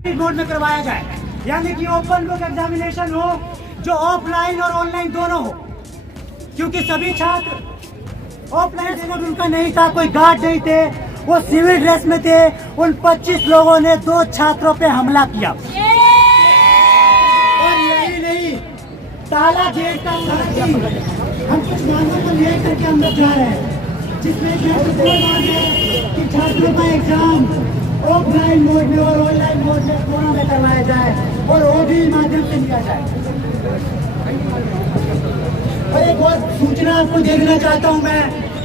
Board में करवाया जाए, यानी कि ओपन बुक एग्जामिनेशन हो जो ऑफलाइन और ऑनलाइन दोनों हो, क्योंकि सभी छात्र ऑफलाइन देना उनका नहीं था, कोई गार्ड नहीं थे, वो सिविल ड्रेस में थे। उन 25 लोगों ने 2 छात्रों पे हमला किया और यही नहीं, ताला गेट का हम कुछ मांगों को ले करके हम लोग जा रहे हैं, जिसमें कि छात्रों का एग्जाम ऑफलाइन मोड में और ऑनलाइन मोड में दोनों में करवाया जाए और ओबी माध्यम से लिया जाए। और एक और सूचना आपको देना चाहता हूँ मैं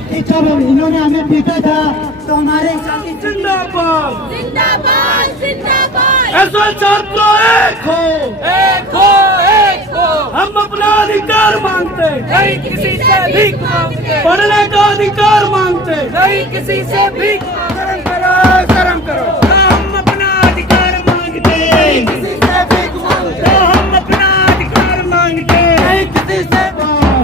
कि जब इन्होंने हमें पीटा था तो हमारे साथी जिंदाबाद जिंदाबाद जिंदाबाद ऐसा छात्रों एक हो हम अपना अधिकार मांगते, नहीं किसी से भीख मांगते, पढ़ने का अधिकार मांगते, नहीं किसी से भीख शर्म करो हम अपना अधिकार मांगते, किसी से भीख मांगते, हम अपना अधिकार मांगते, नहीं किसी से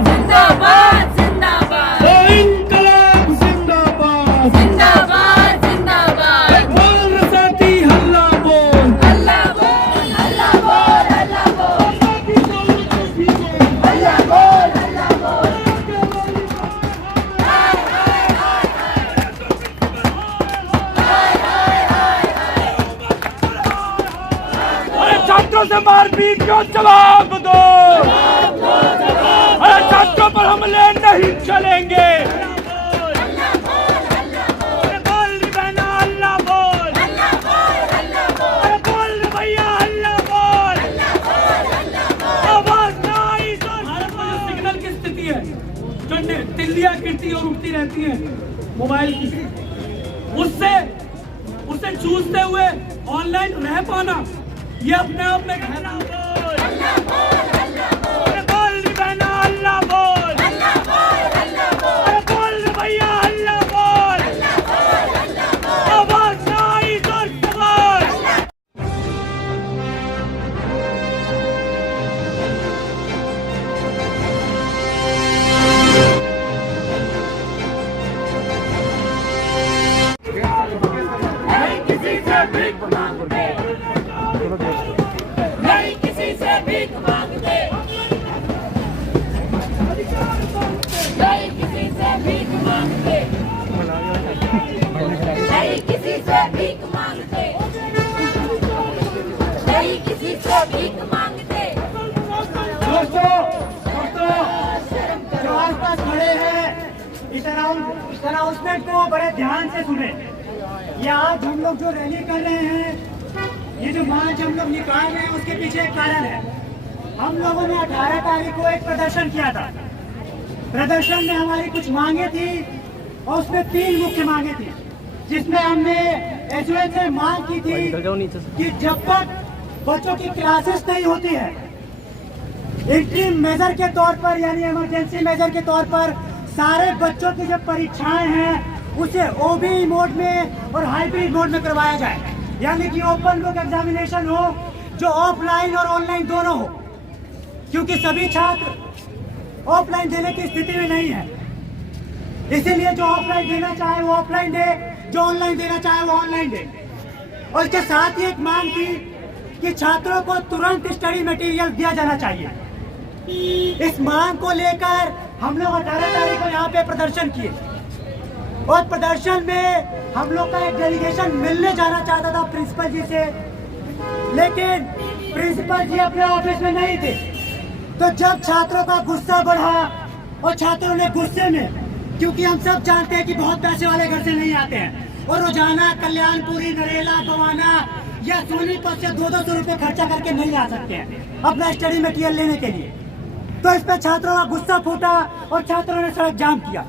जिंदाबाद जिंदाबाद इनकलाब जिंदाबाद जिंदाबाद जिंदाबाद बोल रसाती हल्ला बोल अल्लाह बोल अल्लाह बोल अल्लाह बोल अल्लाह बोल अल्लाह बोल अरे छात्रों से मारपीट क्यों, जवाब दो। अरे छात्रों पर हमले नहीं चलेंगे। अरे बोल बहना अल्लाह बोल, अरे बोल भैया अल्लाह बोल। आवाज ना आई तो भारत में जो सिग्नल की स्थिति है, जो तिल्लियां गिरती और उठती रहती हैं मोबाइल की, उससे जूझते हुए ऑनलाइन रह पाना ये अपने आप में कहना बोल, अरे बोल बहना अल्लाह बोल, अरे बोल भैया अल्लाह बोल। आवाज ना आई जोर से बोल। नहीं किसी से भीख मांगते, नहीं किसी से भीख मांगते, नहीं किसी से भीख मांगते, नहीं किसी से भीख मांगते, नहीं किसी से भीख मांगते। दोस्तों जो आस पास खड़े हैं इस अनाउंसमेंट को बड़े ध्यान से सुने। ये आज हम लोग जो रैली कर रहे हैं, ये जो मार्च हम लोग निकाल रहे हैं, उसके पीछे एक कारण है। हम लोगों ने 18 तारीख को एक प्रदर्शन किया था। प्रदर्शन में हमारी कुछ मांगे थी और उसमें 3 मुख्य मांगे थी, जिसमें हमने एसयूएल से मांग की थी कि जब तक बच्चों की क्लासेस नहीं होती है, इंट्रीम मेजर के तौर पर यानी इमरजेंसी मेजर के तौर पर सारे बच्चों की जो परीक्षाएं हैं उसे ओबी मोड में और हाइब्रिड मोड में करवाया जाए, यानी कि ओपन बुक एग्जामिनेशन हो जो ऑफलाइन और ऑनलाइन दोनों हो, क्योंकि सभी छात्र ऑफलाइन देने की स्थिति में नहीं है। इसीलिए जो ऑफलाइन देना चाहे वो ऑफलाइन दे, जो ऑनलाइन देना चाहे वो ऑनलाइन दे। और इसके साथ ही एक मांग थी कि छात्रों को तुरंत स्टडी मटेरियल दिया जाना चाहिए। इस मांग को लेकर हम लोग 18 तारीख को यहाँ पे प्रदर्शन किए और प्रदर्शन में हम लोग का एक डेलीगेशन मिलने जाना चाहता था प्रिंसिपल जी से, लेकिन प्रिंसिपल जी अपने ऑफिस में नहीं थे। तो जब छात्रों का गुस्सा बढ़ा और छात्रों ने गुस्से में, क्योंकि हम सब जानते हैं कि बहुत पैसे वाले घर से नहीं आते हैं और रोजाना कल्याणपुरी, नरेला, बवाना या सोनीपत से 200-200 रुपए खर्चा करके नहीं आ सकते हैं अपना स्टडी मटेरियल लेने के लिए। तो इस पर छात्रों का गुस्सा फूटा और छात्रों ने सड़क जाम किया।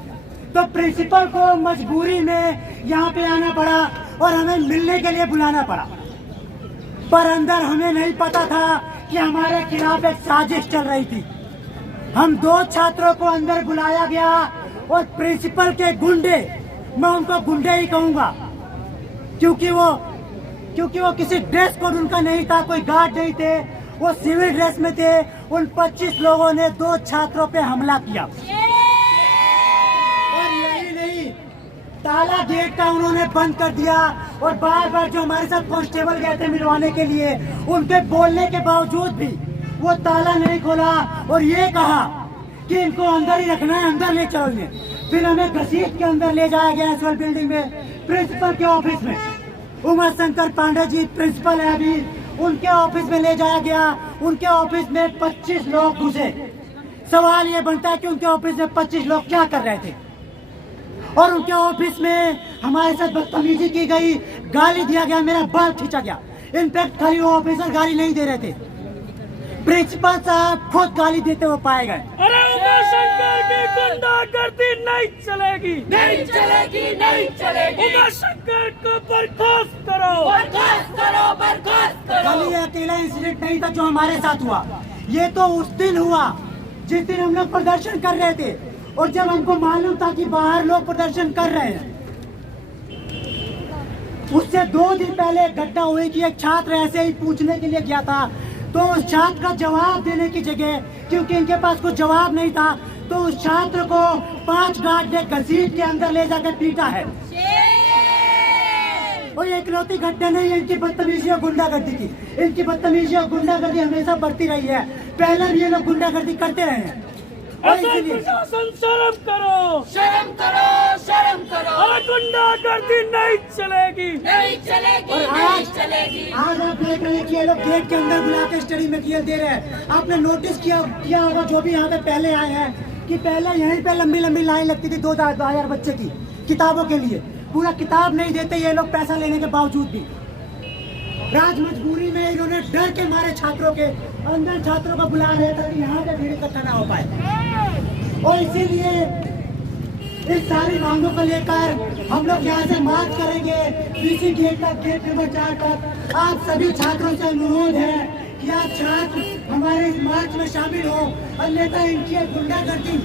तो प्रिंसिपल को मजबूरी में यहाँ पे आना पड़ा और हमें मिलने के लिए बुलाना पड़ा, पर अंदर हमें नहीं पता था कि हमारे खिलाफ एक साजिश चल रही थी। हम 2 छात्रों को अंदर बुलाया गया और प्रिंसिपल के गुंडे, मैं उनको गुंडे ही कहूंगा, क्योंकि वो किसी ड्रेस कोड उनका नहीं था, कोई गार्ड नहीं थे, वो सिविल ड्रेस में थे। उन 25 लोगों ने 2 छात्रों पे हमला किया और यही नहीं, ताला गेट का उन्होंने बंद कर दिया और बार बार जो हमारे साथ कांस्टेबल गए थे मिलवाने के लिए, उनके बोलने के बावजूद भी वो ताला नहीं खोला और ये कहा कि इनको अंदर ही रखना है, अंदर ले चलोगे। फिर हमें घसीट के अंदर ले जाया गया एसएल बिल्डिंग में, प्रिंसिपल के ऑफिस में। उमा शंकर पांडे जी प्रिंसिपल है अभी, उनके ऑफिस में ले जाया गया। उनके ऑफिस में 25 लोग घुसे। सवाल ये बनता है कि उनके ऑफिस में 25 लोग क्या कर रहे थे, और उनके ऑफिस में हमारे साथ बदतमीजी की गई, गाली दिया गया, मेरा बाल खींचा गया। इनफैक्ट खाली वो ऑफिसर गाली नहीं दे रहे थे, प्रिंसिपल साहब खुद गाली देते हुए पाए गए। अरे उमा शंकर की गुंडागर्दी नहीं चलेगी, नहीं चलेगी, नहीं चलेगी। उमा शंकर को बर्खास्त करो, बर्खास्त करो, बर्खास्त करो। खाली ये अकेला इंसिडेंट नहीं था जो हमारे साथ हुआ, ये तो उस दिन हुआ जिस दिन हम लोग प्रदर्शन कर रहे थे, और जब हमको मालूम था कि बाहर लोग प्रदर्शन कर रहे हैं। उससे 2 दिन पहले घटना हुई कि एक छात्र ऐसे ही पूछने के लिए गया था, तो उस छात्र का जवाब देने की जगह, क्योंकि इनके पास कुछ जवाब नहीं था, तो उस छात्र को 5 गार्ड ने घसीट के अंदर ले जाकर पीटा है। और ये इकलौती घटना नहीं है इनकी बदतमीजी और गुंडागर्दी की। इनकी बदतमीजी और गुंडागर्दी हमेशा बढ़ती रही है, पहले भी ये लोग गुंडागर्दी करते रहे हैं। और असल इसलिए प्रशासन शर्म करो, शर्म करो, शर्म करो। अरे गुंडागर्दी नहीं चलेगी, नहीं चलेगी, और नहीं चलेगी। आज आप देख रहे हैं कि ये लोग गेट के अंदर बुला के स्टडी मटेरियल दे रहे हैं। आपने नोटिस किया होगा, जो भी यहाँ पे पहले आए हैं, कि पहले यहीं पे लंबी लंबी लाइन लगती थी 2000 बच्चे की किताबों के लिए। पूरा किताब नहीं देते ये लोग पैसा लेने के बावजूद भी। राज मजबूरी में इन्होंने डर के मारे छात्रों के अंदर छात्रों को बुला रहे थे कि यहाँ पे भीड़ इकट्ठा ना हो पाए। और इसीलिए इस सारी मांगों को लेकर हम लोग यहाँ से मार्च करेंगे पीसी गेट तक, गेट नंबर 4 तक। आप सभी छात्रों से अनुरोध है कि आप छात्र हमारे इस मार्च में शामिल हो, अन्यथा इनकी गुंडागर्दी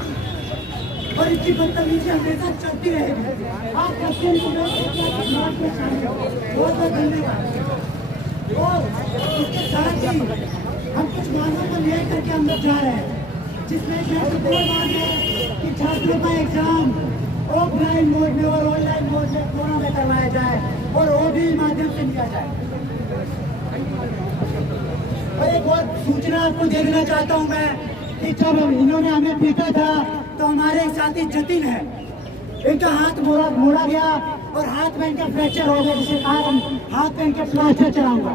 और इनकी बदतमीजी हमेशा चलती रहेगी। आप मार्च में शामिल हो, बहुत बहुत धन्यवाद। और इसके साथ ही हम कुछ मांगों को लेकर के हम लोग जा रहे हैं, जिसमें एक महत्वपूर्ण मांग है कि छात्रों का एग्जाम ऑफलाइन मोड में और ऑनलाइन मोड में दोनों में करवाया जाए, और ओबी माध्यम से लिया जाए। और एक और सूचना आपको देना चाहता हूँ मैं कि जब इन्होंने हमें पीटा था तो हमारे एक साथी जतिन है, इनका हाथ मोड़ा गया और हाथ में इनका फ्रैक्चर हो गया, जिसके कारण हाथ में इनके प्लास्टर चढ़ाऊंगा।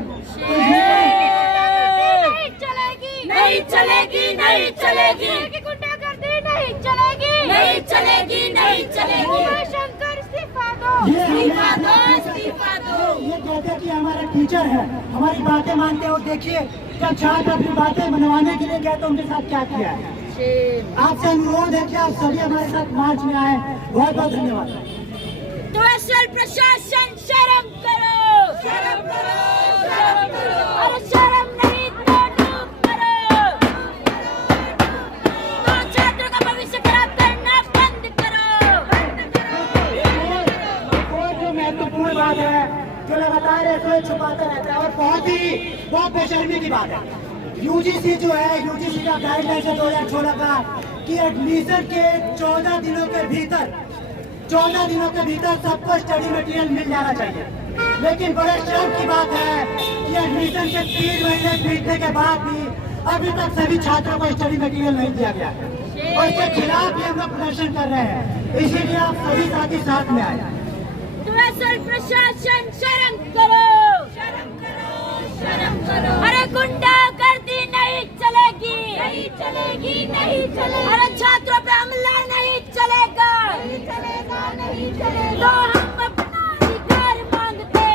नहीं चलेगी, नहीं चलेगी, नहीं चलेगी। गुंडागर्दी नहीं चलेगी, नहीं चलेगी, नहीं चलेगी। उमा शंकर इस्तीफा दो, इस्तीफा दो, इस्तीफा दो। ये कहते हैं कि हमारा टीचर है, हमारी बातें मानते हो। देखिए जब छात्र अपनी बातें मनवाने के लिए गए तो उनके साथ क्या किया है। आपसे अनुरोध है कि आप सभी हमारे साथ मार्च में आए। बहुत बहुत धन्यवाद। तो एसएल प्रशासन शर्म करो, शर्म करो, शर्म करो। अरे शर्म नहीं तो डूब करो। तो छात्रों का भविष्य खराब करना बंद करो, बंद करो। और जो महत्वपूर्ण बात है, जो लगातार ऐसे छुपाता रहता है और बहुत बेशर्मी की बात है, यूजीसी जो है, यूजीसी का गाइडलाइंस है 2016 का कि एडमिशन के 14 दिनों के भीतर सबको स्टडी मटेरियल मिल जाना चाहिए। लेकिन बड़े शर्म की बात है कि एडमिशन के 3 महीने बीतने के बाद भी अभी तक सभी छात्रों को स्टडी मटेरियल नहीं दिया गया है, और इसके खिलाफ भी हम लोग प्रदर्शन कर रहे हैं। इसीलिए आप सभी साथी साथ में आए। तो एसएल प्रशासन शर्म करो, शर्म करो, शर्म करो। अरे गुंडागर्दी नहीं चलेगी, नहीं चलेगी, नहीं चलेगी। अरे छात्रों पे हमला नहीं चलेगा, नहीं चलेगा, नहीं चलेगा। तो हम अपना अधिकार मांगते,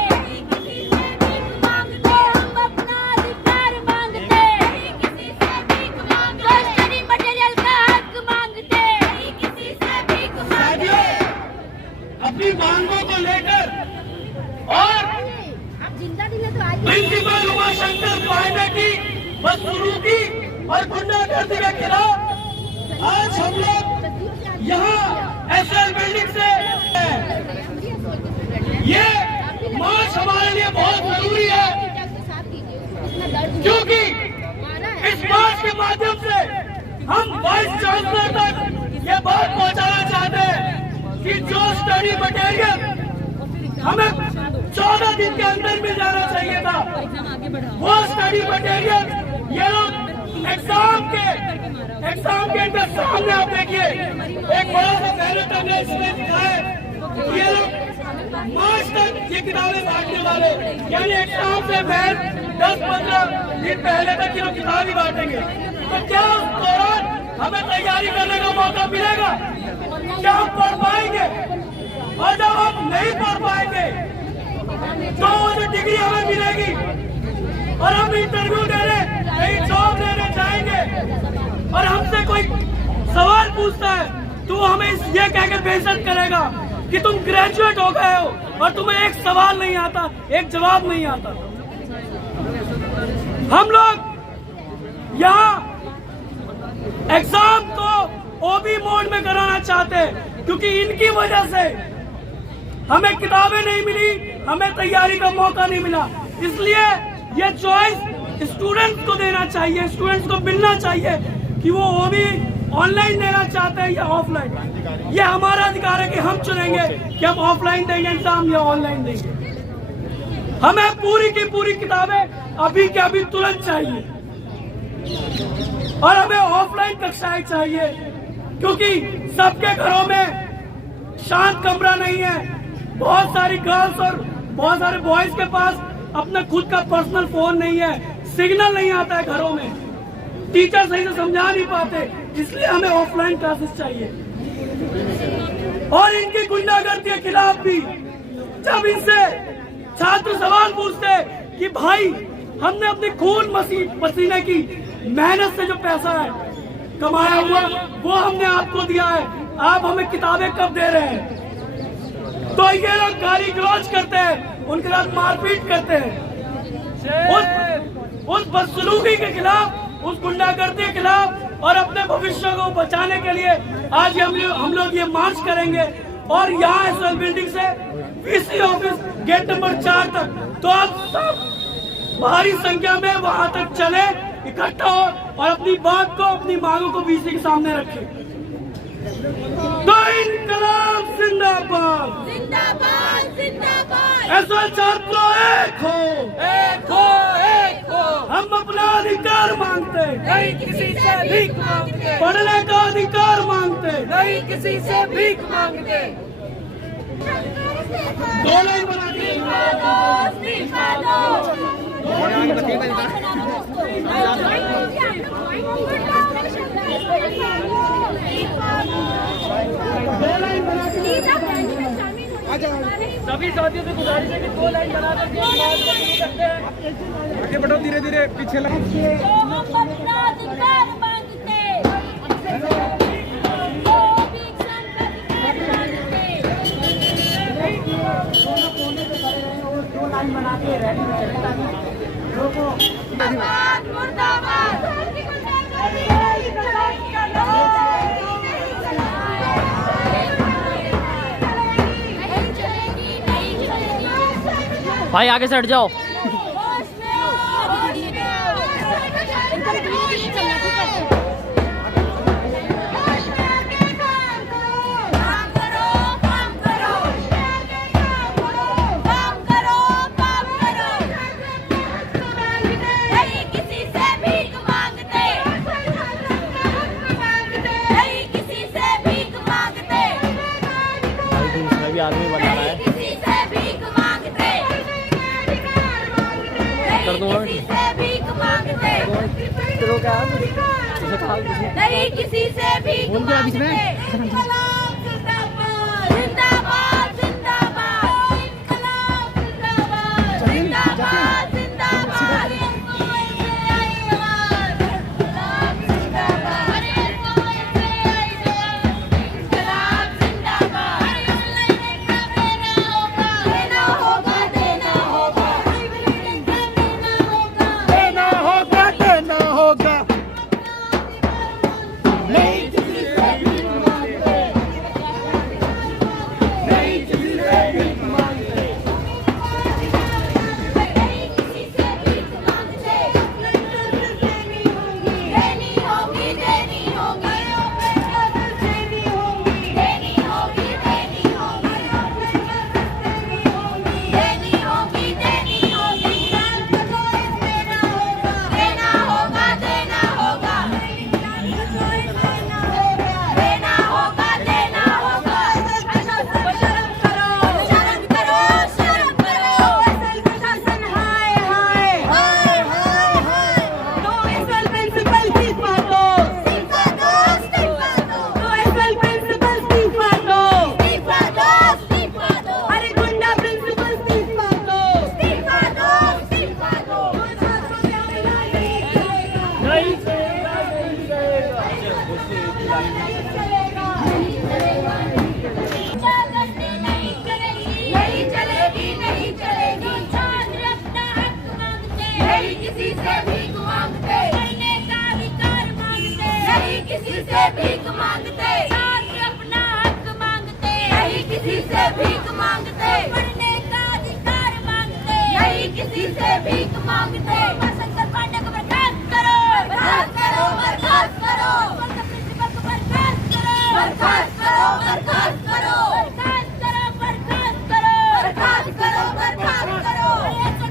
किसी से भीख मांगते। हम अपना अधिकार मांगते, किसी से भीख मांगते। स्टडी मटेरियल का हक मांगते, किसी से भीख मांगते। अपनी मांगों को लेकर और प्रिंसिपल उमा शंकर पांडे की बदसलूकी और गुंडागर्दी के खिलाफ आज हम लोग यहाँ एसएल बिल्डिंग से ये मार्च हमारे लिए बहुत जरूरी है, क्योंकि इस मार्च के माध्यम से हम वाइस चांसलर तक ये बात पहुंचाना चाहते हैं कि जो स्टडी मटेरियल हमें 14 दिन के अंदर मिल जाना चाहिए था, वो स्टडी मटेरियल ये लोग एग्जाम के अंदर सामने आप देखिए एक बड़ा सा बैनर हमने इसमें दिखा है। ये लोग मार्च तक ये किताबें बांटने वाले, यानी एग्जाम से पहले 10-15 दिन पहले तक ये लोग किताब ही बांटेंगे। तो क्या उस दौरान हमें तैयारी करने का मौका मिलेगा? क्या हम पढ़ पाएंगे? और जब हम नहीं पढ़ पाएंगे तो वो जो डिग्री हमें मिलेगी और हम इंटरव्यू देने, कहीं जॉब लेने जाएंगे और हमसे कोई सवाल पूछता है तो वो हमें ये कहकर बेइज्जत करेगा कि तुम ग्रेजुएट हो गए हो और तुम्हें एक सवाल नहीं आता, एक जवाब नहीं आता। हम लोग यहाँ एग्जाम को ओबी मोड में कराना चाहते हैं क्योंकि इनकी वजह से हमें किताबें नहीं मिली, हमें तैयारी का मौका नहीं मिला। इसलिए ये चॉइस स्टूडेंट्स को देना चाहिए, स्टूडेंट्स को मिलना चाहिए कि वो ओबी ऑनलाइन देना चाहते हैं या ऑफलाइन। ये हमारा अधिकार है कि हम चुनेंगे कि हम ऑफलाइन देंगे एग्जाम या ऑनलाइन देंगे। हमें पूरी की पूरी किताबें अभी के अभी तुरंत चाहिए और हमें ऑफलाइन कक्षाएं चाहिए क्योंकि सबके घरों में शांत कमरा नहीं है। बहुत सारी गर्ल्स और बहुत सारे बॉयज के पास अपना खुद का पर्सनल फोन नहीं है, सिग्नल नहीं आता है घरों में, टीचर सही से समझा नहीं पाते, इसलिए हमें ऑफलाइन क्लासेस चाहिए। और इनकी गुंडागर्दी के खिलाफ भी जब इनसे छात्र सवाल पूछते कि भाई हमने अपने खून पसीने की मेहनत से जो पैसा है कमाया हुआ वो हमने आपको दिया है, आप हमें किताबें कब दे रहे हैं? तो ये लोग गाली गलौज करते हैं, उनके साथ मारपीट करते हैं। उस बदसलूकी के खिलाफ, उस गुंडागर्दी के खिलाफ और अपने भविष्य को बचाने के लिए आज हम लोग ये मार्च करेंगे और यहाँ एसएल बिल्डिंग से वीसी ऑफिस गेट नंबर 4 तक। तो आप सब भारी संख्या में वहां तक चले, इकट्ठा हो और अपनी बात को, अपनी मांगों को वीसी के सामने रखें। तो इनकलाब जिंदाबाद, जिंदाबाद, जिंदाबाद। ऐसा छात्रों एक हो, एक हो, एक हो। हम अपना अधिकार मांगते, नहीं किसी से भीख मांगते, पढ़ने का अधिकार मांगते, नहीं किसी से भीख मांगते। दो लाइन बना के इस्तीफा दो। सभी साथियों से गुजारिश है कि 2 लाइन बनाकर करते हैं। आगे बढ़ो, धीरे धीरे पीछे लगे। तो हम अपना अधिकार मांगते, दो लाइन बना के रैली में चले ताकि लोगों मुर्दाबाद, मुर्दाबाद। भाई आगे से हट जाओ। आदमी बना रहा है, कर दूंगा नहीं किसी से भीख मांगते। जिंदाबाद, जिंदाबाद, इनकलाब जिंदाबाद, जिंदाबाद, जिंदाबाद। किसी से भीख मांगते, पढ़ने का अधिकार मांगते, नहीं किसी से भीख मांगते, छात्र अपना हक मांगते, नहीं किसी से भीख मांगते, पढ़ने का अधिकार मांगते, नहीं किसी से भीख मांगते। शंकर पांडे को बर्खास्त करो, बर्खास्त करो, बर्खास्त करो, प्रिंसिपल को बर्खास्त करो, बर्खास्त करो, बर्खास्त करो, बर्खास्त करो, बर्खास्त करो, बर्खास्त करो, बर्खास्त करो,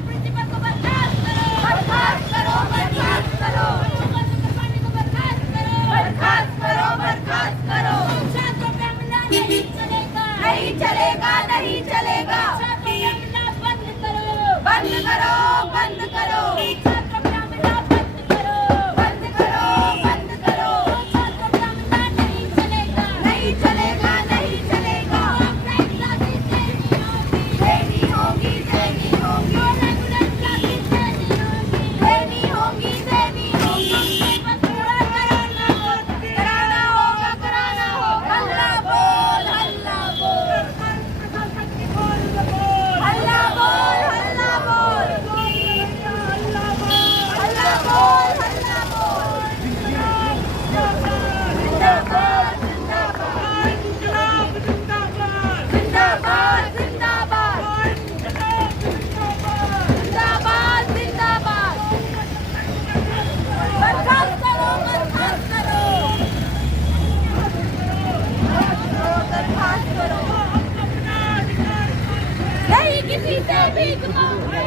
प्रिंसिपल को बर्खास्त करो, बर्खास्त करो, बर्खास्त करो, शंकर पांडे को बर्खास्त करो, बर्खास्त करो, बर्खास्त करो। छात्रों पे हमला नहीं चलेगा, नहीं चलेगा, नहीं चलेगा। छात्रों पे हमला बंद करो, बंद करो, बंद करो। छात्रों पे हमला बंद करो, बंद करो, बंद करो। छात्रों पे हमला नहीं चलेगा, नहीं चलेगा, नहीं चलेगा। ऑफलाइन क्लासेस देनी होगी, देनी होगी, रेगुलर क्लासेस देनी होगी, देनी होगी। बस पूरा कराना होगा, कराना होगा। हल्ला बोल, हल्ला बोल, हल्ला बोल, हल्ला बोल, हल्ला बोल, हल्ला बोल। जिंदाबाद, जिंदाबाद, जिंदाबाद, जिंदाबाद, जिंदाबाद, जिंदाबाद। बर्खास्त करो, बर्खास्त करो, बर्खास्त करो। नहीं किसी से भीख मांगते,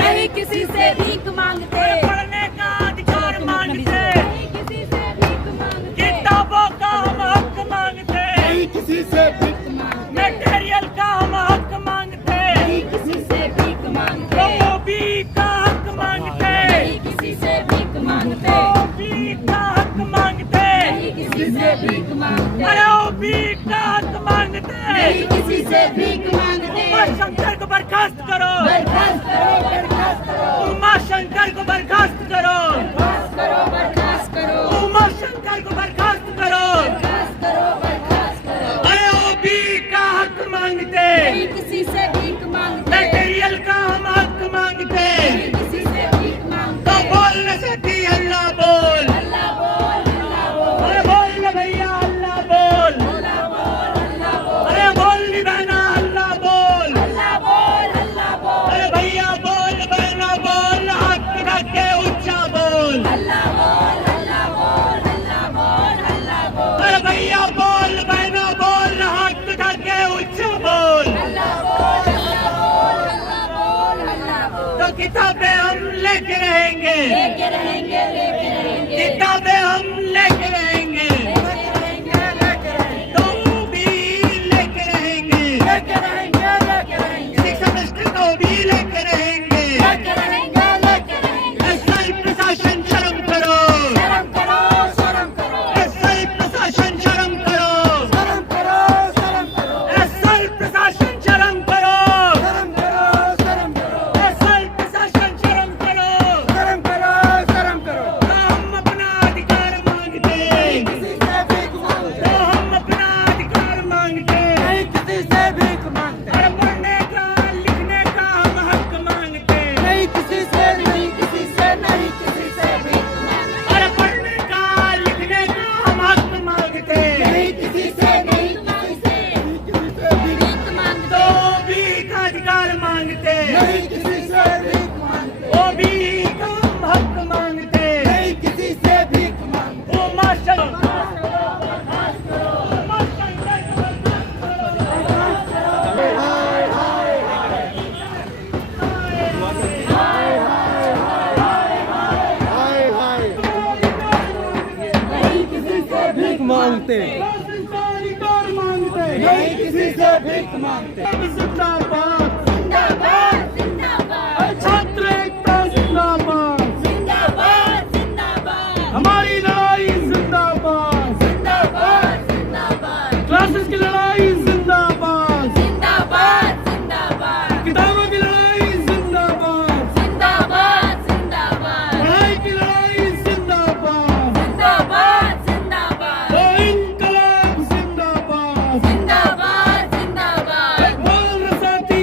नहीं किसी से भीख मांगते, पढ़ने का अधिकार मांगते, नहीं किसी से भीख मांगते, किताबों का हम हक मांगते, नहीं किसी से भीख मांगते, मटेरियल का हम हक मांगते, नहीं किसी से भीख मांगते, ओबी का हक मांगते, नहीं किसी से भीख मांगते, ओबी का हक मांगते, नहीं किसी से भीख मांगते, अरे ओबी का हक मांगते, नहीं किसी से भीख मांगते। उमा शंकर को बर्खास्त करो, बर्खास्त करो, बर्खास्त करो, उमा शंकर को बर्खास्त करो, बर्खास्त करो, बर्खास्त करो, उमा शंकर को बर्खास्त करो, बर्खास्त करो, बर्खास्त करो। अरे ओबी का हक मांगते, नहीं किसी से भीख मांगते, मटेरियल का हम हक मांगते, नहीं किसी से भीख मांगते। तो बोल न सकती अल्लाह बोल, अल्लाह बोल, अल्लाह बोल, अरे बोल न भैया अल्लाह बोल, अल्लाह बोल, अल्लाह बोल, अरे बोल नी बहना अल्लाह बोल, अल्लाह बोल, अल्लाह बोल, अरे भैया बोल बहना बोल, हक रख के ऊंचा बोल, अल्लाह बोल, अल्लाह बोल, अल्लाह बोल, अल्लाह बोल, अरे भैया बोल बहना बोल, हक रख के ऊंचा बोल। अल्लाह बोल, अल्लाह बोल, अल्लाह बोल, अल्लाह बोल। तो किताबें हम लेके रहेंगे, लेके रहेंगे, लेके रहेंगे, किताबें हम लेके रहेंगे, लेके रहेंगे, लेके रहेंगे, तुम भी लेके रहेंगे, लेके रहेंगे, लेके रहेंगे, शिक्षा मिनिस्टर को भी लेके रहेंगे। लेके रहेंगे, लेके रहेंगे। एसआई प्रशासन शर्म करो, शर्म करो, शर्म करो, एसआई प्रशासन शर्म करो, शर्म करो, शर्म करो, एसआई प्रशासन शर्म करो, शर्म करो, शर्म करो, एसआई प्रशासन शर्म करो। शर्म करो, शर्म करो। तो हम अपना अधिकार मांगते, किसी से भीख मांगते, तो हम अपना अधिकार मांगते, नहीं किसी से भीख मांगते, अरे पढ़ने का लिखने का हम हक मांगते, नहीं किसी से, नहीं किसी से, नहीं किसी से भीख मांगते, अरे पढ़ने का लिखने का हम हक मांगते, नहीं किसी से, नहीं किसी से, नहीं किसी से भीख, भीख मांगते, तो भी का अधिकार मांगते, नहीं किसी से भीख मांगते, वो भी का हम हक मांगते, नहीं किसी से भीख मांगते। ओ मास्टर उमा शंकर को बर्खास्त करो। हाय हाय, नहीं किसी से भीख मांगते, अधिकार मांगते, नहीं किसी से भीख मांगते। जिंदाबाद, जिंदाबाद, जिंदाबाद, छात्र एकता जिंदाबाद, जिंदाबाद, जिंदाबाद, हमारी लड़ाई जिंदाबाद, जिंदाबाद, जिंदाबाद, क्लासेस की लड़ाई जिंदाबाद, जिंदाबाद, जिंदाबाद, किताबों की लड़ाई जिंदाबाद, जिंदाबाद, जिंदाबाद, पढ़ाई की लड़ाई जिंदाबाद, जिंदाबाद, जिंदाबाद, ओ इनकलाब जिंदाबाद, जिंदाबाद, जिंदाबाद, बोल न साथी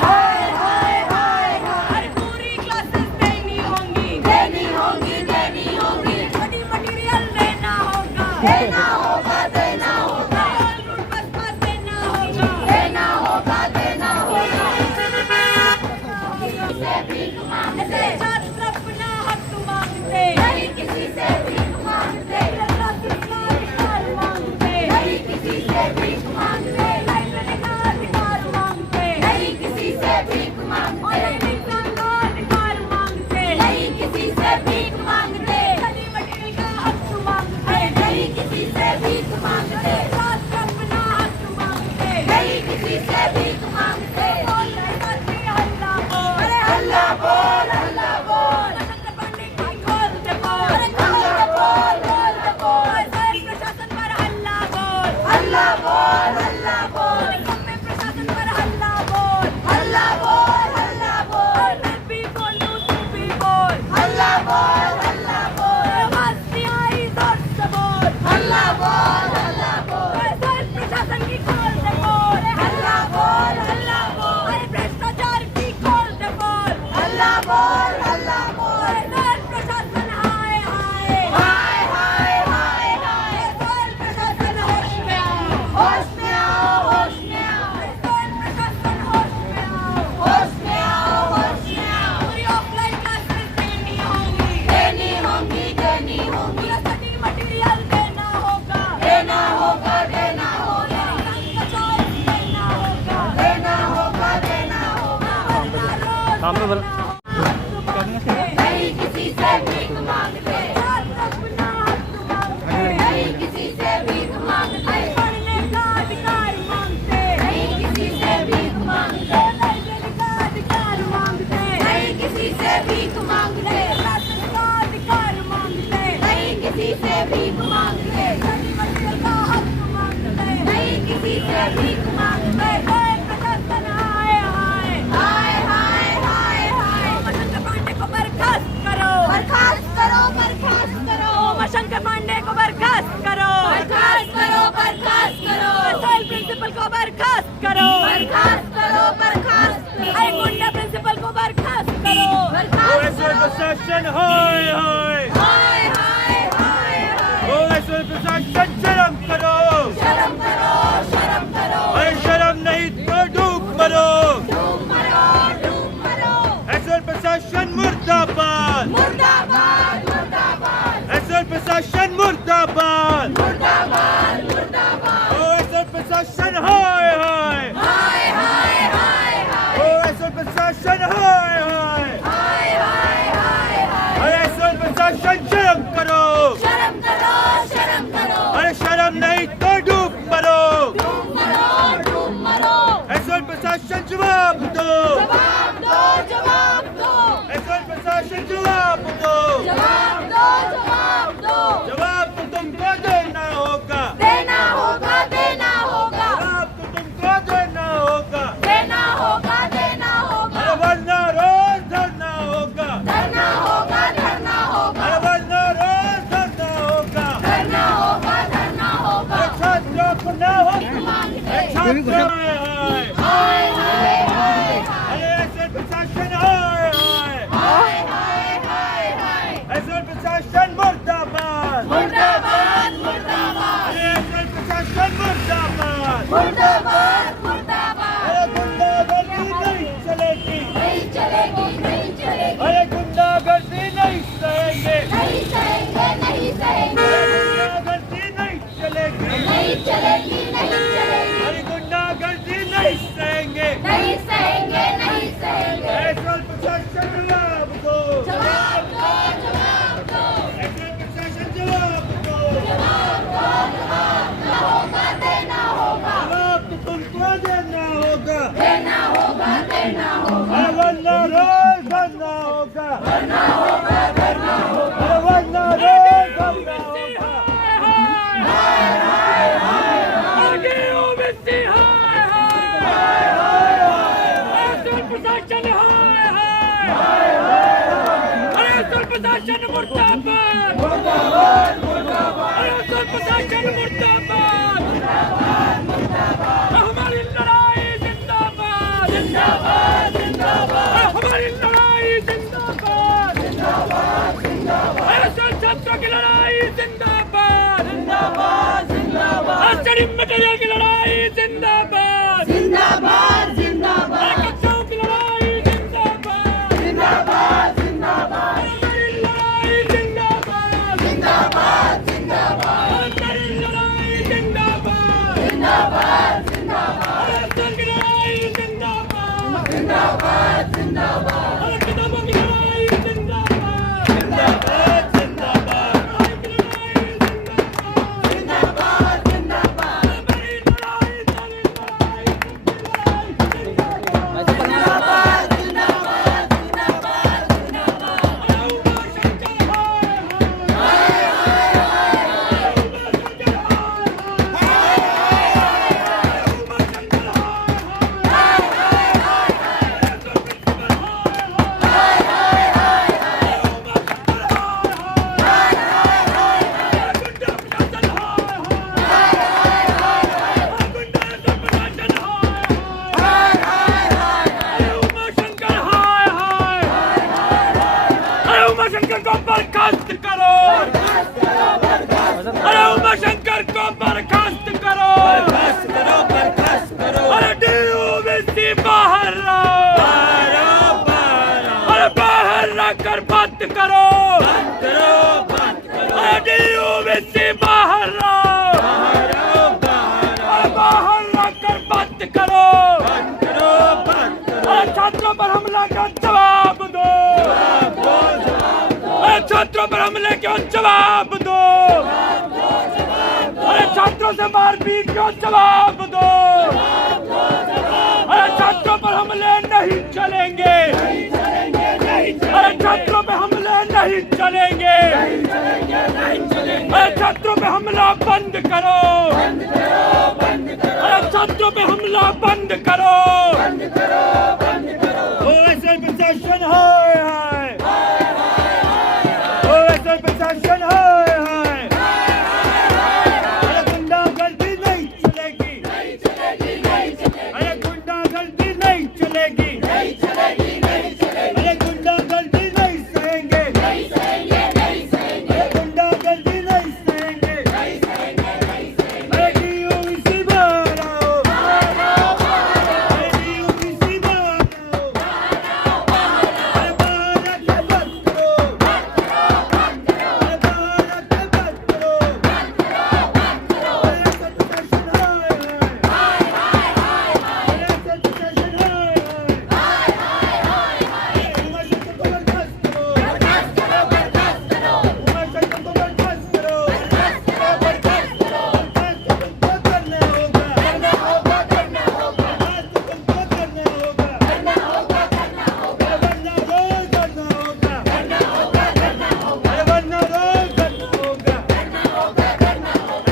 काम पे बोला नहीं किसी से भीख मांगते, नहीं किसी से भीख मांगते, पढ़ने का अधिकार मांगते, नहीं किसी से भीख मांगते, लाइब्रेरी का अधिकार मांगते, नहीं किसी से भीख मांगते, राशन का अधिकार मांगते, नहीं किसी से भीख मांगते, बच्चे का हक मांगते, नहीं किसी से भीख मांगते। हाय हाय हाय हाय हाय, उमाशंकर पांडे को बर्खास्त करो, बर्खास्त करो, बर्खास्त करो, उमाशंकर पांडे को बर्खास्त करो, बर्खास्त करो, बर्खास्त करो, एसएल प्रिंसिपल को बर्खास्त करो, बर्खास्त करो, बर्खास्त करो, अरे गुंडा प्रिंसिपल को बर्खास्त करो, बर्खास्त करो। प्रशासन हाय हाय हाय हाय हाय हाय, ओ एसएल प्रशासन शर्म करो, शर्म करो, शर्म करो, अरे शर्म नहीं तो डूब मरो, डूब मरो, डूब मरो, एसएल प्रशासन मुर्दाबाद, मुर्दाबाद, मुर्दाबाद, एसएल प्रशासन मुर्दाबाद, मुर्दाबाद, मुर्दाबाद, ओ एसएल प्रशासन हाय हाय हाय हाय हाय हाय, ओ एसएल प्रशासन हाय हाय हाय हाय हाय हाय, अरे एसएल प्रशासन शर्म करो, शर्म करो, शर्म करो, अरे शर्म नहीं तो डूब मरो, डूब मरो, डूब मरो, एसएल प्रशासन जवाब दो, जवाब दो, जवाब दो, एसएल प्रशासन जवाब दो, जवाब दो, जवाब दो, जवाब तो तुमको देना होगा, देना होगा, देना होगा, जवाब तो तुमको देना होगा, देना होगा, देना होगा, अरे वरना रोज धरना होगा, धरना होगा, धरना होगा, अरे वरना रोज धरना होगा, धरना होगा, धरना होगा, छात्रों को ना हो, मांगते, छात्रों हाय हाय हाय, अरे एसएल प्रशासन हाय हाय हाय हाय हाय हाय, एसएल प्रशासन मुर्दाबाद, मुर्दाबाद, मुर्दाबाद, अरे एसएल प्रशासन मुर्दाबाद, मुर्दाबाद, मुर्दाबाद, अरे गुंडागर्दी नहीं चलेगी, नहीं चलेगी, नहीं चलेगी, अरे गुंडागर्दी नहीं सहेंगे, नहीं सहेंगे, नहीं सहेंगे, गुंडागर्दी नहीं चलेगी, नहीं चलेगी, नहीं चलेगी, अरे गुंडागर्दी नहीं सहेंगे, नहीं सहेंगे, नहीं सहेंगे, एसएल प्रशासन जवाब दो, जवाब दो, जवाब दो, एसएल प्रशासन जवाब दो, जवाब दो, जवाब दो, होगा, देना होगा, जवाब तो तुमको देना होगा, देना होगा, देना होगा, अरे वरना रोज धरना होगा, करना होगा, करना होगा, अरे वरना रोज धरना होगा, आगे ओबीसी हाय हाय, एसएल प्रशासन हाय हाय, अरे एसएल प्रशासन मुर्दाबाद, मुर्दाबाद, मुर्दाबाद, अरे एसएल प्रशासन मुर्दाबाद, मुर्दाबाद, मुर्दाबाद, हमारी लड़ाई जिंदाबाद, जिंदाबाद, जिंदाबाद, हमारी लड़ाई जिंदाबाद, जिंदाबाद, जिंदाबाद, एसएल छात्रों की लड़ाई जिंदाबाद, जिंदाबाद, जिंदाबाद, स्टडी मटेरियल की लड़ाई जिंदाबाद, जिंदाबाद, जिंदाबाद, कक्षाओं की लड़ाई जिंदाबाद, जिंदाबाद, जिंदाबाद, हमारी लड़ाई जिंदाबाद, जिंदाबाद, जिंदाबाद, हमारी लड़ाई जिंदाबाद, जिंदाबाद, जिंदाबाद, एसएल की लड़ाई जिंदाबाद, जिंदाबाद, जिंदाबाद, और किताबों की लड़ाई जिंदाबाद, जिंदाबाद, जिंदाबाद, पढ़ाई की लड़ाई जिंदाबाद, जिंदाबाद, जिंदाबाद, हमारी लड़ाई, तेरी लड़ाई, तुमकी लड़ाई जिंदाबाद, जिंदाबाद, जिंदाबाद, जिंदाबाद, जिंदाबाद, अरे उमाशंकर हाय हाय, उमाशंकर हाय हाय, उमाशंकर हाय हाय, एसएल प्रिंसिपल हाय हाय, उमाशंकर हाय हाय, गुंडा प्रशासन हाय हाय, गुंडा प्रशासन हाय हाय, उमाशंकर हाय हाय, अरे उमाशंकर को बर्खास्त करो, अरे उमाशंकर को बर्खास्त करो, बर्खास्त करो, बर्खास्त करो, अरे डीओबीसी बाहर रहो, अरे बाहर रखकर बात करो, अरे डीओबीसी बाहर रहो, अरे बाहर रखकर बात करो, अरे छात्रों पर हमला का जवाब छात्रों पर हमले क्यों जवाब दो, अरे छात्रों से मारपीट क्यों जवाब दो, अरे छात्रों पर हमले नहीं चलेंगे, अरे छात्रों पे हमले नहीं चलेंगे, अरे छात्रों पे हमला बंद करो, अरे छात्रों पे हमला बंद करो, ओएसएल प्रशासन हाय हाय, ओएसएल प्रशासन हाय हाय, अरे गुंडागर्दी नहीं चलेगी, अरे गुंडागर्दी नहीं चलेगी, अरे गुंडागर्दी नहीं सहेंगे, अरे गुंडागर्दी नहीं सहेंगे, अरे DOVC बाहर आओ, अरे DOVC बाहर आओ, अरे बाहर आके बंद करो, अरे बाहर आके बंद करो, अरे सब प्रशासन हाय हाय, अरे सब प्रशासन हाय हाय, विमर्शन को बर्दाश्त करो, विमर्शन को बर्दाश्त करो, तुमको करना होगा, तुमको करना होगा, वरना रोज करना होगा, अरे वरना रोज करना होगा,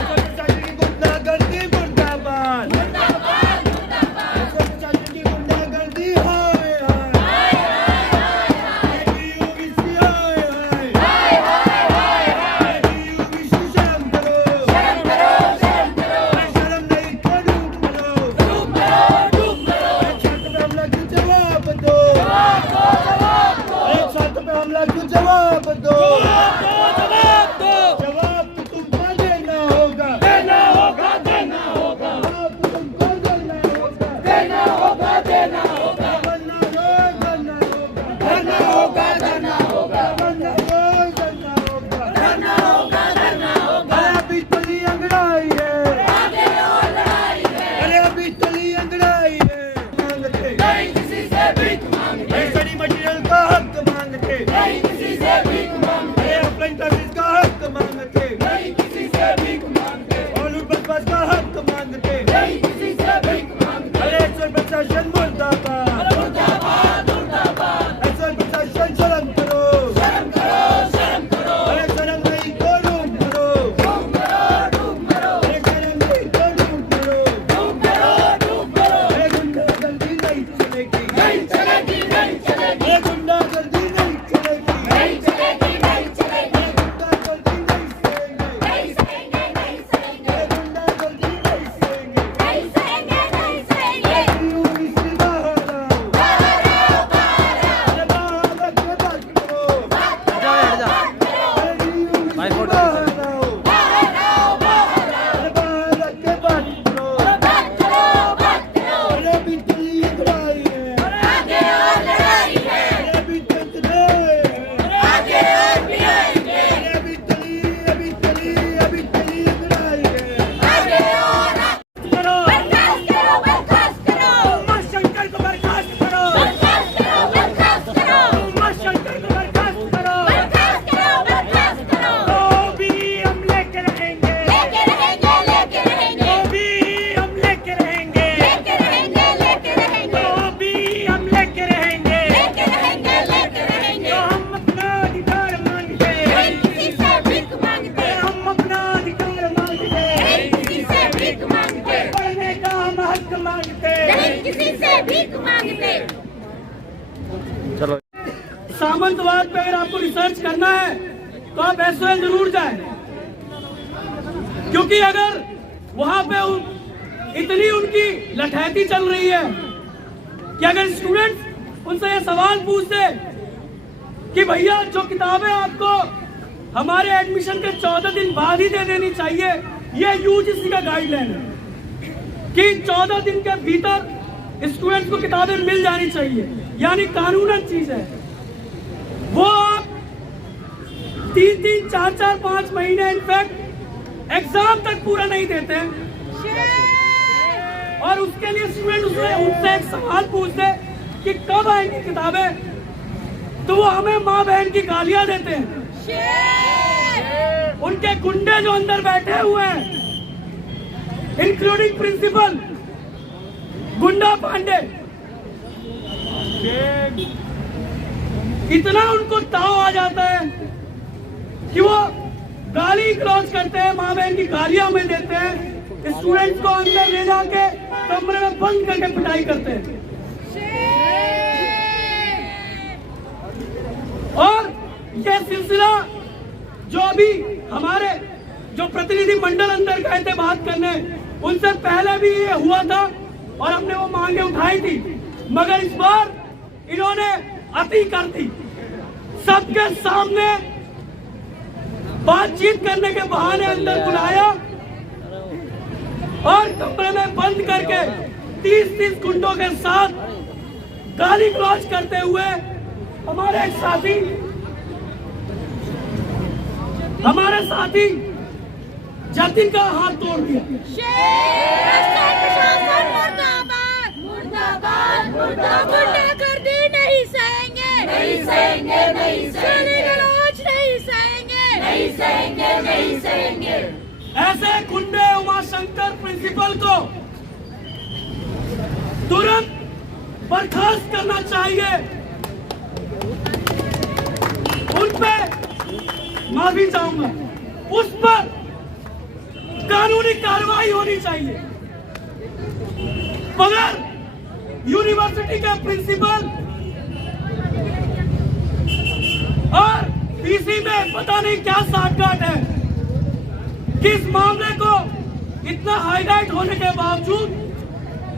प्रशासन की गुंडागर्दी मुर्दाबाद, प्रशासन की गुंडागर्दी हाय हाय, DOVC हाय हाय, DOVC शर्म करो, शर्म नहीं तो डूब मरो, छात्र पे हमला क्यों जवाब दो, अरे छात्र पे हमला क्यों जवाब दो, जवाब तो तुमको देना होगा, जवाब तो तुमको देना होगा, वरना रोज करना होगा, वरना रोज करना होगा, अरे अभी तली अंगड़ाई है, अरे अभी तली अंगड़ाई है, मांगते स्टडी मटेरियल का हक मांगते, अरे ऑफलाइन क्लासेस का हक मांगते, और लूट बदमाश का हक मांगते, अरे एसएल प्रशासन मुर्दाबाद, एसएल प्रशासन शर्म करो, अरे शर्म नहीं तो डूब मरो, अरे शर्म नहीं तो डूब मरो, अरे गुंडागर्दी नहीं चलेगी, अरे गुंडागर्दी नहीं चलेगी, अरे गुंडागर्दी नहीं सहेंगे, अरे गुंडागर्दी नहीं सहेंगे, DOVC बाहर आओ, अरे बाहर आके बंद करो, अरे DOVC बाहर आओ, अरे बाहर आके बंद करो, अरे अभी तली अंगड़ाई है, अरे अभी तंत्र है, अरे अभी तली अंगड़ाई है, करो, बर्खास्त करो, उमा शंकर को बर्खास्त करो, उमा शंकर को बर्खास्त करो, तो भी हम लेके रहेंगे, तो भी हम लेके रहेंगे, तो भी हम लेके रहेंगे, तो हम अपना अधिकार मांगते, हम अपना अधिकार मांगते, पढ़ने का हम हक मांगते, सामंतवाद पे अगर आपको रिसर्च करना है तो आप एसओएल जरूर जाएं, क्योंकि अगर वहां पे इतनी उनकी लठैती चल रही है कि अगर स्टूडेंट्स उनसे ये सवाल पूछते कि भैया जो किताबें आपको हमारे एडमिशन के 14 दिन बाद ही दे देनी चाहिए, ये यूजीसी का गाइडलाइन है कि 14 दिन के भीतर स्टूडेंट्स को किताबें मिल जानी चाहिए, यानी कानूनन चीज है। वो आप 3-3, 4-4, 5 महीने इनफैक्ट एग्जाम तक पूरा नहीं देते हैं, और उसके लिए स्टूडेंट उनसे एक सवाल पूछते कि कब आएंगी किताबें, तो वो हमें माँ बहन की गालियां देते हैं उनके गुंडे जो अंदर बैठे हुए हैं, इंक्लूडिंग प्रिंसिपल गुंडा पांडे, इतना उनको ताव आ जाता है कि वो गाली गलौज करते हैं, माँ बहन की गालियां में देते हैं, स्टूडेंट्स को अंदर ले जाके कमरे में बंद करके पिटाई करते हैं। और ये सिलसिला जो अभी हमारे जो प्रतिनिधि मंडल अंदर गए थे बात करने, उनसे पहले भी ये हुआ था और हमने वो मांगे उठाई थी, मगर इस बार इन्होंने अति कर दी। सबके सामने बातचीत करने के बहाने अंदर बुलाया और कमरे में बंद करके 30 गुंडों के साथ गाली गलौज करते हुए हमारे साथी जतिन का हाथ तोड़ दिया। गुंडागर्दी नहीं सहेंगे, नहीं सहेंगे, नहीं सहेंगे, गाली-गलौज नहीं सहेंगे, नहीं सहेंगे, नहीं सहेंगे। ऐसे गुंडे उमाशंकर प्रिंसिपल को तुरंत बर्खास्त करना चाहिए, उन पे माफी चाहूंगा, उस पर कानूनी कार्रवाई होनी चाहिए। मगर यूनिवर्सिटी के प्रिंसिपल और पीसी में पता नहीं क्या साठगांठ है कि इस मामले को इतना हाईलाइट होने के बावजूद,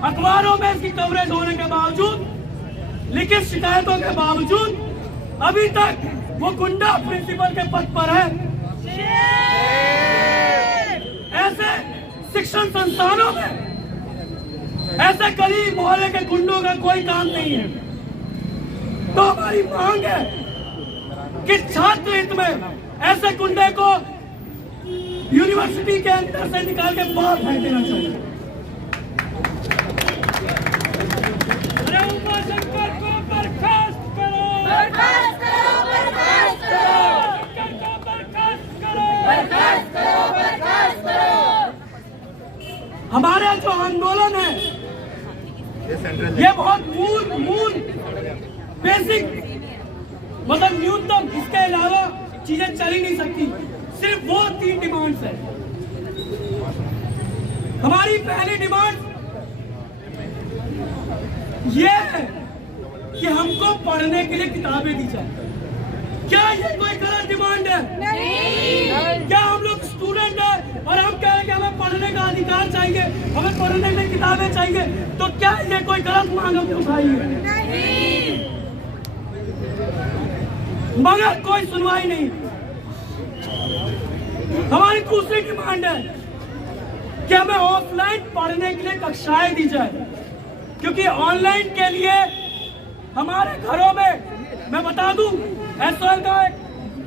अखबारों में इसकी कवरेज होने के बावजूद, लिखित शिकायतों के बावजूद अभी तक वो गुंडा प्रिंसिपल के पद पर है। ऐसे शिक्षण संस्थानों में ऐसे गली मोहल्ले के गुंडों का कोई काम नहीं है। तो हमारी मांग है कि छात्र हित में ऐसे गुंडे को यूनिवर्सिटी के अंदर से निकाल के बाहर फेंक देना चाहिए। अरे उमाशंकर को बर्खास्त करो, बर्खास्त करो, बर्खास्त करो, बर्खास्त करो, बर्खास्त करो, बर्खास्त करो। हमारा जो आंदोलन है ये बहुत मूल बेसिक, मतलब न्यूनतम, इसके अलावा चीजें चल ही नहीं सकती। सिर्फ वो 3 डिमांड्स है। हमारी पहली डिमांड ये है कि हमको पढ़ने के लिए किताबें दी जाए। क्या ये कोई गलत डिमांड है? नहीं। क्या हम लोग स्टूडेंट हैं और हम कह रहे हैं कि हमें पढ़ने का अधिकार चाहिए, हमें पढ़ने के लिए किताबें चाहिए, तो क्या ये कोई गलत मांग हमने उठाई है? नहीं। मगर कोई सुनवाई नहीं। हमारी दूसरी डिमांड है कि हमें ऑफलाइन पढ़ने के लिए कक्षाएं दी जाए, क्योंकि ऑनलाइन के लिए हमारे घरों में, मैं बता दूं, एसओएल का एक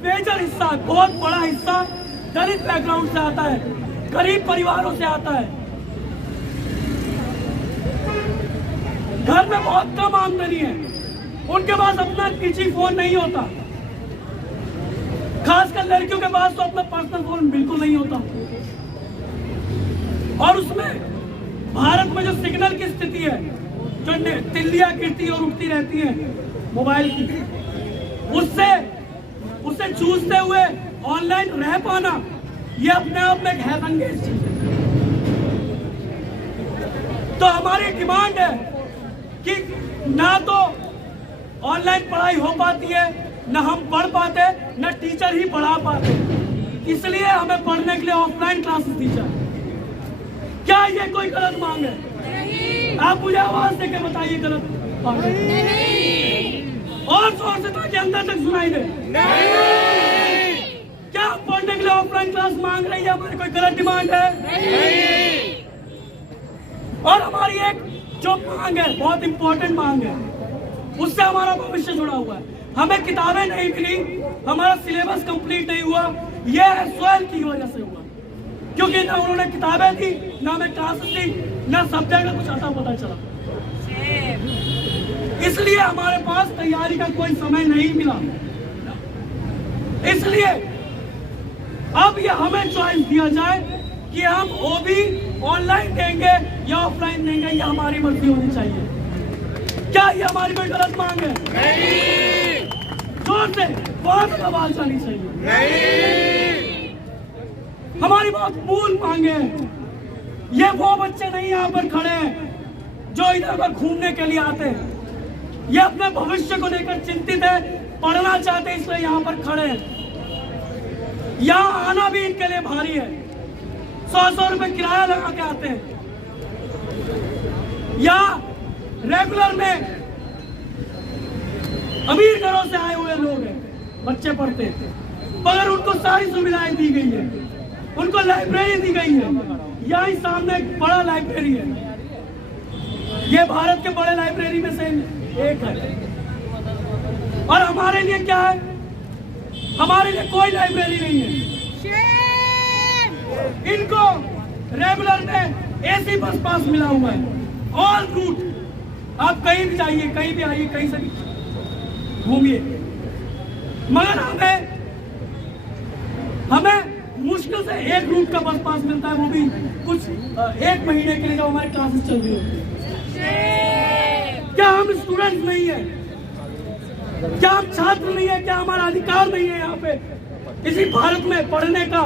मेजर हिस्सा, बहुत बड़ा हिस्सा दलित बैकग्राउंड से आता है, गरीब परिवारों से आता है। घर में बहुत कम आमदनी है, उनके पास अपना निजी फोन नहीं होता, खासकर लड़कियों के पास तो अपना पर्सनल फोन बिल्कुल नहीं होता। और उसमें भारत में जो सिग्नल की स्थिति है, जो तिल्लियां गिरती और उठती रहती है मोबाइल की, उससे जूझते हुए ऑनलाइन रह पाना, ये अपने आप में एक हैरानगेज चीज है। तो हमारी डिमांड है कि ना तो ऑनलाइन पढ़ाई हो पाती है, ना हम पढ़ पाते, ना टीचर ही पढ़ा पाते, इसलिए हमें पढ़ने के लिए ऑफलाइन क्लासेस दी जाए। क्या ये कोई गलत मांग है? नहीं। आप मुझे आवाज देके बताइए गलत मांग है? नहीं। और जोर से ताकि अंदर तक सुनाई दे। नहीं। क्या आप पढ़ने के लिए ऑफलाइन क्लास मांग रही है? हमारी कोई गलत डिमांड है? नहीं। और हमारी एक जो मांग है, बहुत इंपॉर्टेंट मांग है, उससे हमारा भविष्य जुड़ा हुआ है। हमें किताबें नहीं मिली, हमारा सिलेबस कंप्लीट नहीं हुआ, यह एसओएल की वजह से हुआ, क्योंकि ना उन्होंने किताबें दी, ना हमें क्लासेस दी, ना सब्जेक्ट का कुछ आता पता चला। इसलिए हमारे पास तैयारी का कोई समय नहीं मिला। इसलिए अब ये हमें चॉइस दिया जाए कि हम ओबी ऑनलाइन देंगे या ऑफलाइन देंगे, ये हमारी मर्जी होनी चाहिए। क्या ये हमारी कोई गलत मांग है? नहीं। जोर से बहुत आवाज आनी चाहिए। नहीं। हमारी बहुत मूल मांगे हैं। ये वो बच्चे नहीं यहाँ पर खड़े हैं जो इधर पर घूमने के लिए आते हैं। ये अपने भविष्य को लेकर चिंतित है, पढ़ना चाहते हैं, इसलिए यहाँ पर खड़े हैं। यहाँ आना भी इनके लिए भारी है। 100-100 रुपए किराया लगा के आते हैं। यहाँ रेगुलर में अमीर घरों से आए हुए लोग हैं, बच्चे पढ़ते हैं, मगर उनको सारी सुविधाएं दी गई है, उनको लाइब्रेरी दी गई है। यही सामने एक बड़ा लाइब्रेरी है, ये भारत के बड़े लाइब्रेरी में से एक है। और हमारे लिए क्या है? हमारे लिए कोई लाइब्रेरी नहीं है। इनको रेगुलर में एसी बस पास मिला हुआ है, ऑल रूट। आप कहीं भी जाइए, कहीं भी आइए, कहीं से भी घूमिए, मगर हमें मुश्किल से एक रूट का बस पास मिलता है, वो भी कुछ 1 महीने के लिए जब हमारी क्लासेस चल रही होती है। क्या हम स्टूडेंट्स नहीं है? क्या हम छात्र नहीं है? क्या हमारा अधिकार नहीं है यहाँ पे इसी भारत में पढ़ने का?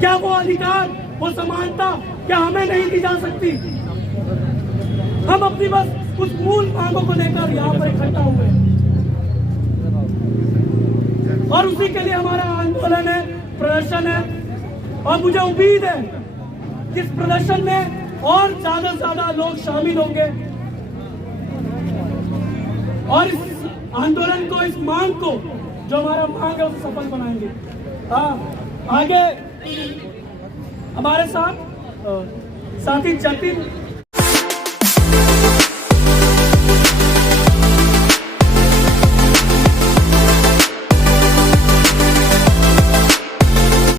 क्या वो अधिकार, वो समानता क्या हमें नहीं दी जा सकती? हम अपनी बस कुछ मूल मांगों को लेकर यहाँ पर इकट्ठा हुए और उसी के लिए हमारा आंदोलन है, प्रदर्शन है। और मुझे उम्मीद है कि इस प्रदर्शन में और ज्यादा से ज्यादा लोग शामिल होंगे और इस आंदोलन को, इस मांग को, जो हमारा मांग है, उसे सफल बनाएंगे। हाँ, आगे हमारे साथ साथी जतिन